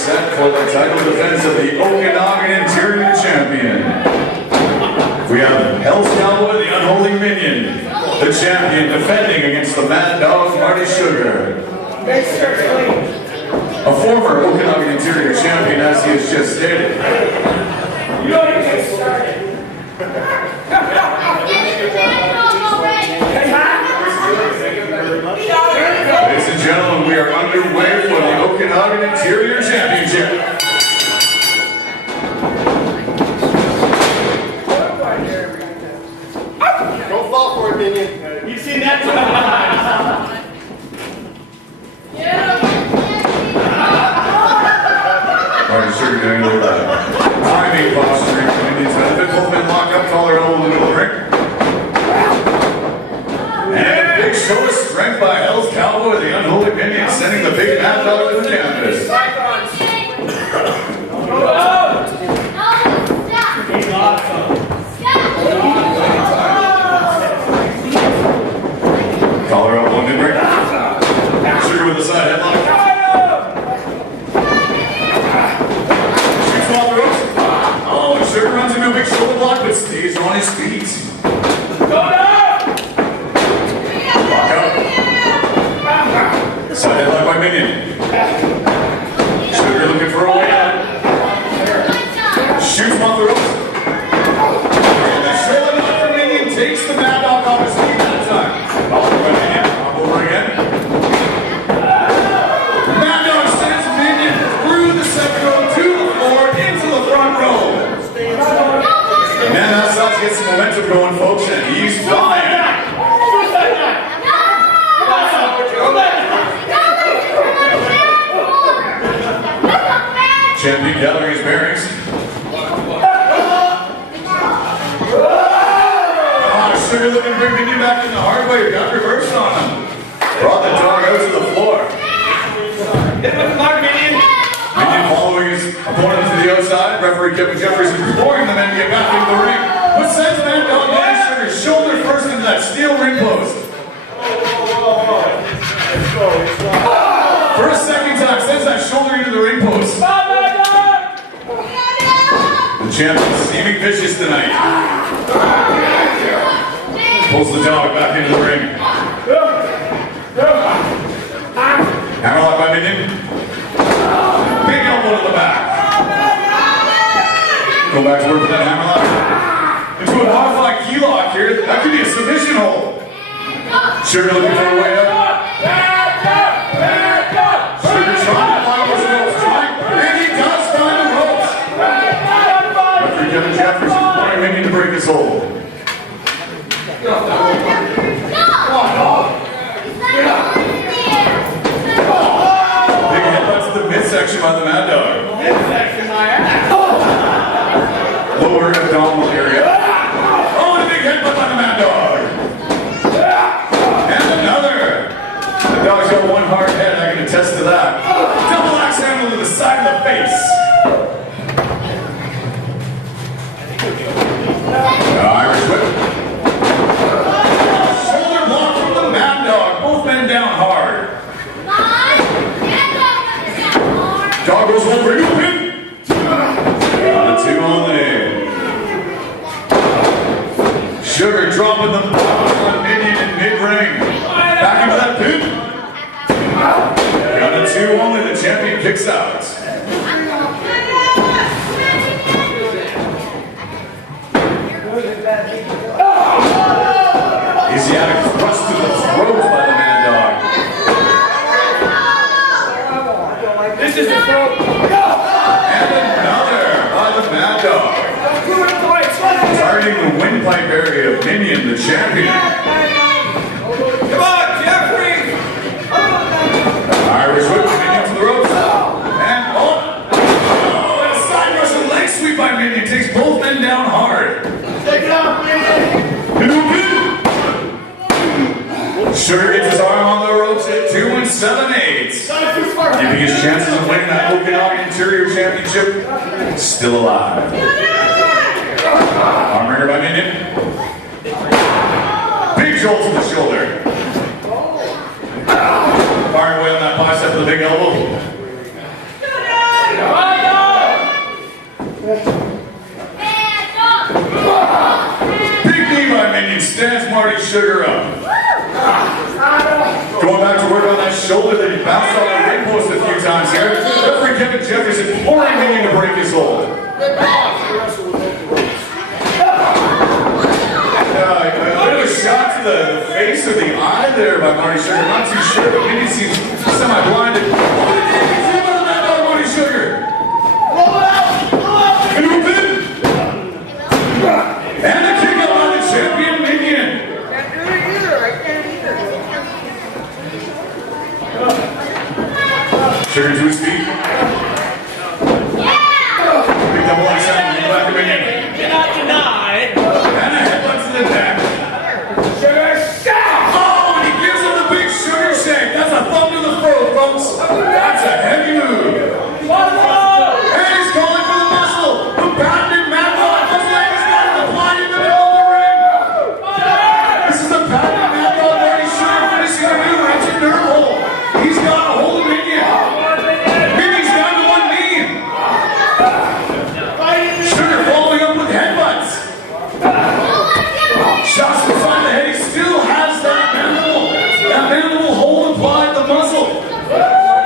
set for the title defense of the Okanagan-Interior Champion. We have Hell's Cowboy, the Unholy Minion, the champion defending against the Mad Dog, Marty Sugar. A former Okanagan-Interior Champion, as he has just stated. You don't even get started. Ladies and gentlemen, we are underway for the Okanagan-Interior Championship. Don't fall for it, Minion. You've seen that too. Marty Sugar doing a little timing posturing for Minions benefit. Both men locked up, collar elbow in the middle of the ring. And a big show of strength by Hell's Cowboy, the Unholy Minion, sending the big mad dog to the canvas. Collar elbow in mid-ring. Sugar with the side headlock. Shoots off the ropes. Oh, Sugar runs into a big shoulder block, but stays on his feet. Side headlock by Minion. Sugar looking for a way out. Shoots him off the ropes. And the shoulder block for Minion takes the Mad Dog off his feet that time. Over again. Over again. Mad Dog sends Minion through the second row to the floor into the front row. The man outside gets some momentum going, folks, and he's flying. Champion gathering his bearings. Sugar looking to bring Minion back in the hard way. Got reversed on him. Brought the dog out to the floor. Minion following his opponent to the outside. Referee Jefferies imploring the men to get back into the ring. But sends Mad Dog Marty Sugar shoulder first into that steel ring post. For a second time, sends that shoulder into the ring post. The champion seeming vicious tonight. Pulls the dog back into the ring. Hammerlock by Minion. Big elbow to the back. Go back to work with that hammerlock. Into a modified key lock here. That could be a submission hold. Sugar looking for a way up. Sugar trying to find those ropes. And he does find the ropes. Referee Jefferies requiring Minion to break his hold. Big headbutt to the midsection by the Mad Dog. Midsection, my ass. Lower abdominal area. Oh, and a big headbutt by the Mad Dog. And another. The dog's got one hard head, I can attest to that. Double axe handle to the side of the face. Irish whip. Shoulder block from the Mad Dog. Both men down hard. Dog goes over you pin. Got a 2 on there. Sugar dropping the ball on Minion in mid-ring. Back into that pin. Got a 2 only. The champion kicks out. Asiatic thrust to the throat by the Mad Dog. This is the throat. And another by the Mad Dog. Targeting the windpipe area of Minion, the champion. Come on, Jefferies! Irish whip Minion to the ropes. And and a side Russian leg sweep by Minion takes both men down hard. Take it off, Minion! Sugar gets his arm on the ropes at 2 7/8. Keeping his chances of winning that Okanagan-Interior Championship still alive. Armringer by Minion. Big jolt to the shoulder. Firing away on that bicep with a big elbow. Big knee by Minion stands Marty Sugar up. Going back to work on that shoulder that he bounced on the ring post a few times here. Referee Kevin Jefferies imploring Minion to break his hold. A bit of a shot to the face or the eye there by Marty Sugar. Not too sure, but Minion seems semi-blinded. Marty Sugar. Into a pin. And a kick out by the champion Minion. Sugar to his feet. Big double leg side from the back of Minion. Cannot deny. And a headbutt to the neck. Sugar shot. Oh, and he gives him the big Sugar shake. That's a thumb to the throat, folks. That's a heavy move. And he's calling for the muscle. The patented Mad Dog muscle. And he's got it applied in the middle of the ring. This is the patented Mad Dog Marty Sugar finishing the move. It's a nerve hole. He's got a hold of Minion. Minion's down to one knee. Sugar following up with headbutts. Shots inside the head. He still has that mandible hold applied the muscle.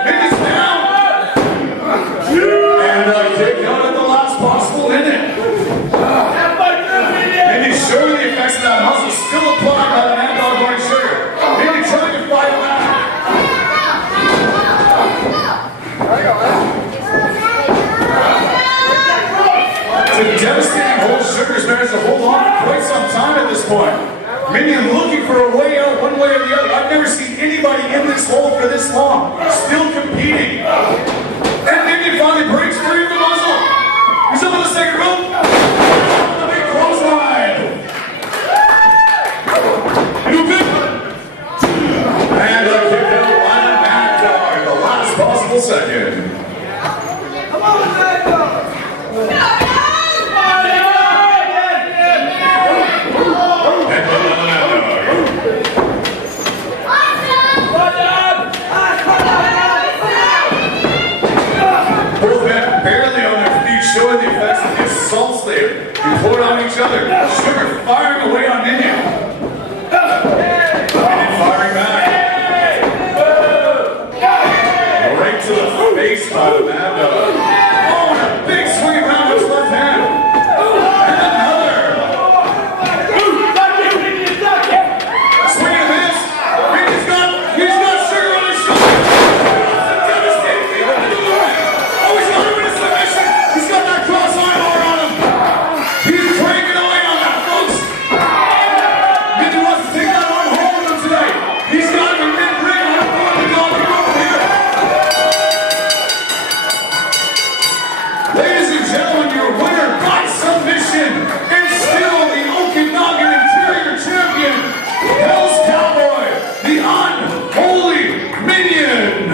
Minion's down. And kick out at the last possible minute. Minion's showing the effects of that muscle still applied by the Mad Dog Marty Sugar. Minion trying to fight back. It's a devastating hold. Sugar's managed to hold on for quite some time at this point. Minion looking for a way out one way or the other. I've never seen anybody in this hold for this long. Still competing. And Minion finally breaks free of the muzzle. He's up on the second rope. The big clothesline. Into a pin. And a kick out by the Mad Dog. The last possible second. Come on, Mad Dog. Both men barely on their feet, showing the effects of the assaults they've employed on each other. Sugar firing away on Minion. Minion firing back. Right to the face by the Mad Dog. Oh, and a big swing around with his left hand. And another. Swing and miss. Minion's got Sugar on his shoulder. Devastating feet into the ring. Oh, he's got him in a submission. He's got that cross arm bar on him. He's cranking away on that, folks. Minion wants to take that arm home with him tonight. He's got him in mid-ring on the dog rope here. Ladies and gentlemen, your winner by submission and still the Okanagan-Interior Champion, Hell's Cowboy, the Unholy Minion.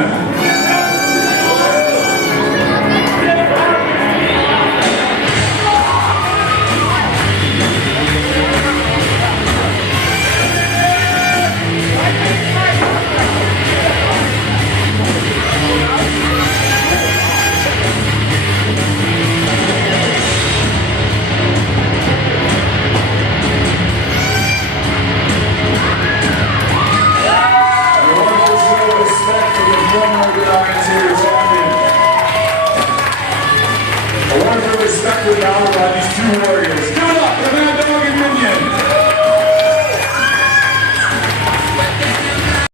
Okanagan-Interior Champion. A wonderful respect with the honor by these two warriors.